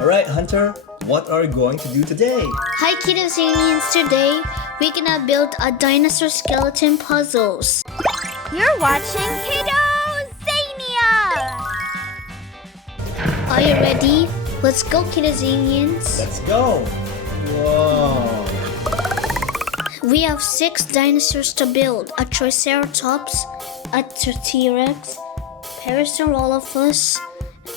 Alright, Hunter, what are you going to do today? Hi Kiddozanians, today we're gonna build a dinosaur skeleton puzzles. You're watching Kiddozania! Are you ready? Let's go Kiddozanians. Let's go! Whoa! We have 6 dinosaurs to build. A Triceratops, a T-Rex, Parasaurolophus,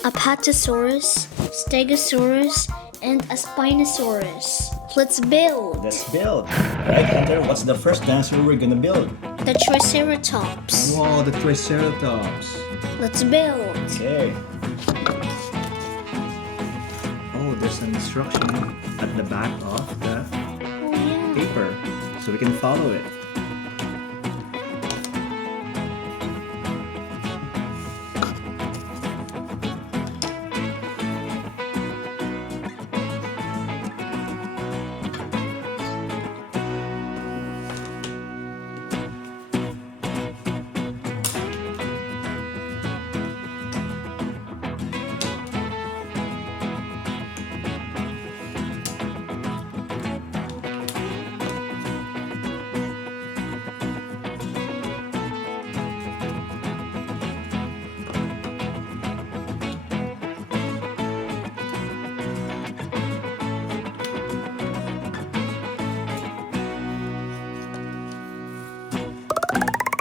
a Patasaurus, Stegosaurus, and a Spinosaurus. Let's build! Let's build! Alright, Hunter, what's the first dinosaur we're gonna build? The Triceratops. Wow, the Triceratops! Let's build! Okay. Oh, there's an instruction at the back of the Oh yeah. paper, so we can follow it.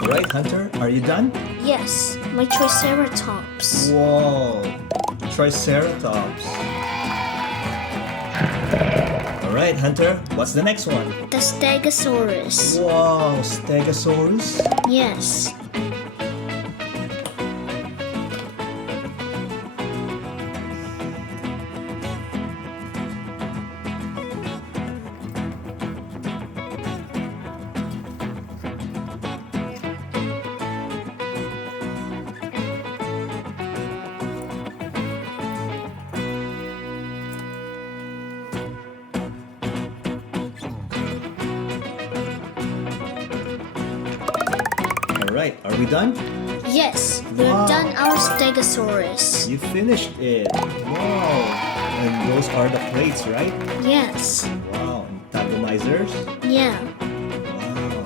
Alright, Hunter, are you done? Yes, my Triceratops. Whoa! Triceratops! Alright, Hunter, what's the next one? The Stegosaurus. Wow, Stegosaurus? Yes. Alright, are we done? Yes, we've Wow. done our Stegosaurus. You finished it! Wow! And those are the plates, right? Yes. Wow, antagonizers? Yeah. Wow,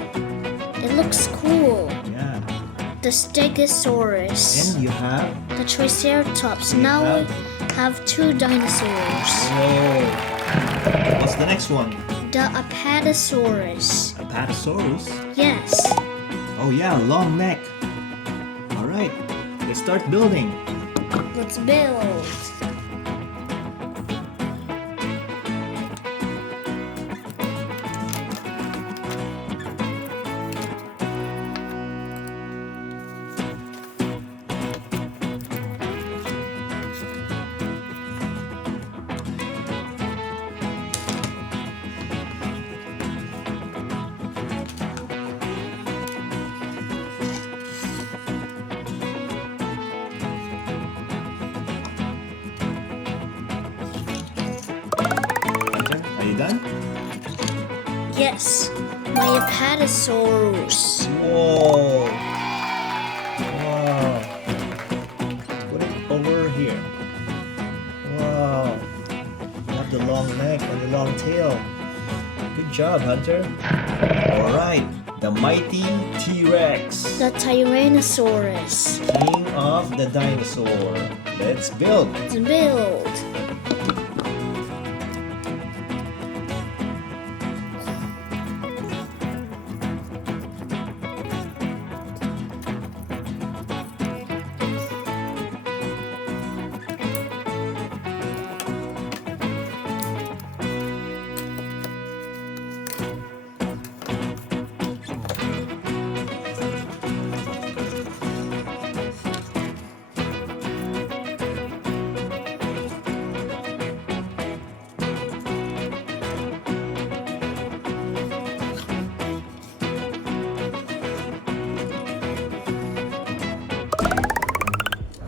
It looks cool. yeah. The Stegosaurus. And you have... The Triceratops. Now we have 2 dinosaurs. Whoa! What's the next one? The Apatosaurus. Apatosaurus? Yes. Oh yeah, long neck. Alright, let's start building. Let's build. Hunter, are you done? Yes. My Apatosaurus. Whoa! Wow! Put it over here. Wow! You have the long neck and the long tail. Good job, Hunter. Alright, the mighty T-Rex. The Tyrannosaurus. King of the dinosaur. Let's build. Let's build.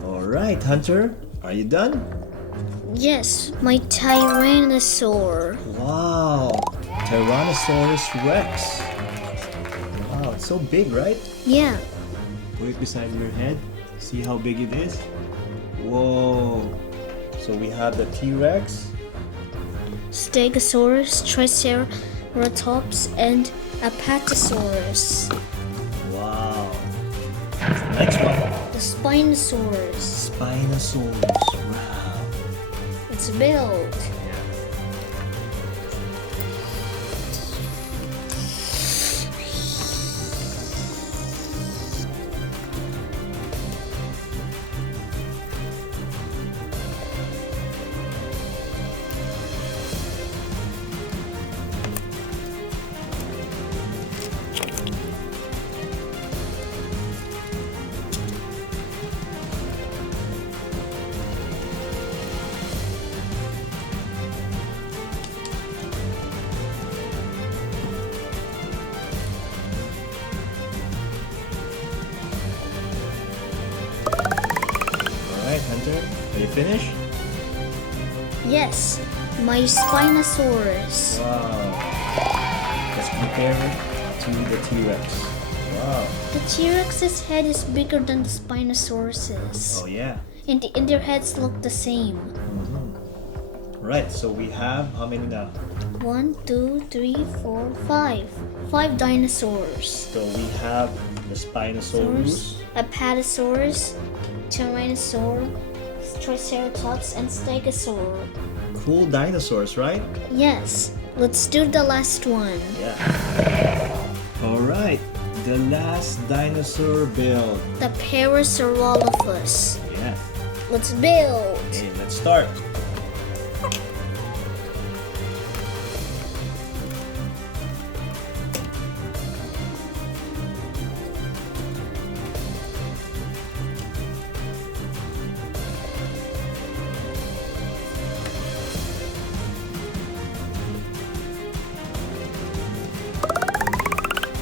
Alright, Hunter, are you done? Yes, my Tyrannosaur. Wow! Tyrannosaurus Rex. Wow, it's so big, right? Yeah. Put it beside your head. See how big it is? Whoa! So So we have the T-Rex. Stegosaurus, Triceratops, and Apatosaurus. Wow. Next one. The Spinosaurus. Spinosaurus. Wow. It's built. Alright, Hunter. Are you finished? Yes, my Spinosaurus. Wow. Let's compare it to the T-Rex. Wow. The T-Rex's head is bigger than the Spinosaurus's. Oh yeah. And their heads look the same. Right, so we have how many now? 1, 2, 3, 4, 5. 5 dinosaurs. So we have the Spinosaurus. Apatosaurus, Tyrannosaur, Triceratops, and Stegosaur. Cool dinosaurs, right? Yes, let's do the last one. Yeah. Alright, the last dinosaur build. The Parasaurolophus. Yeah. Let's build. Okay, let's start.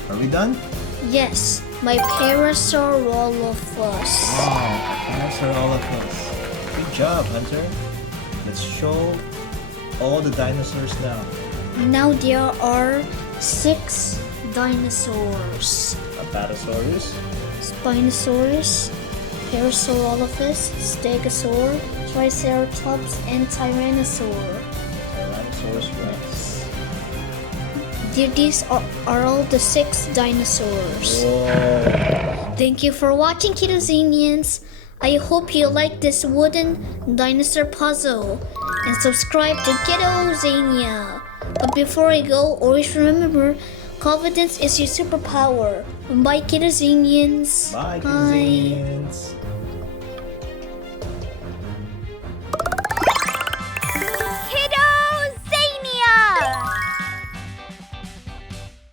Are we done? Yes, my Parasaurolophus. Wow, that's all of us. Good job, Hunter. Let's show all the dinosaurs now. Now there are 6 dinosaurs. Apatosaurus, Spinosaurus, Parasaurolophus, Stegosaur, Triceratops, and Tyrannosaur. Tyrannosaurus Rex. These are all the 6 dinosaurs. Whoa. Thank you for watching, Kiddozanians. I hope you like this wooden dinosaur puzzle and subscribe to Kiddozania. But before I go, always remember, confidence is your superpower. Bye, Kiddozanians. Bye, Kiddozanians.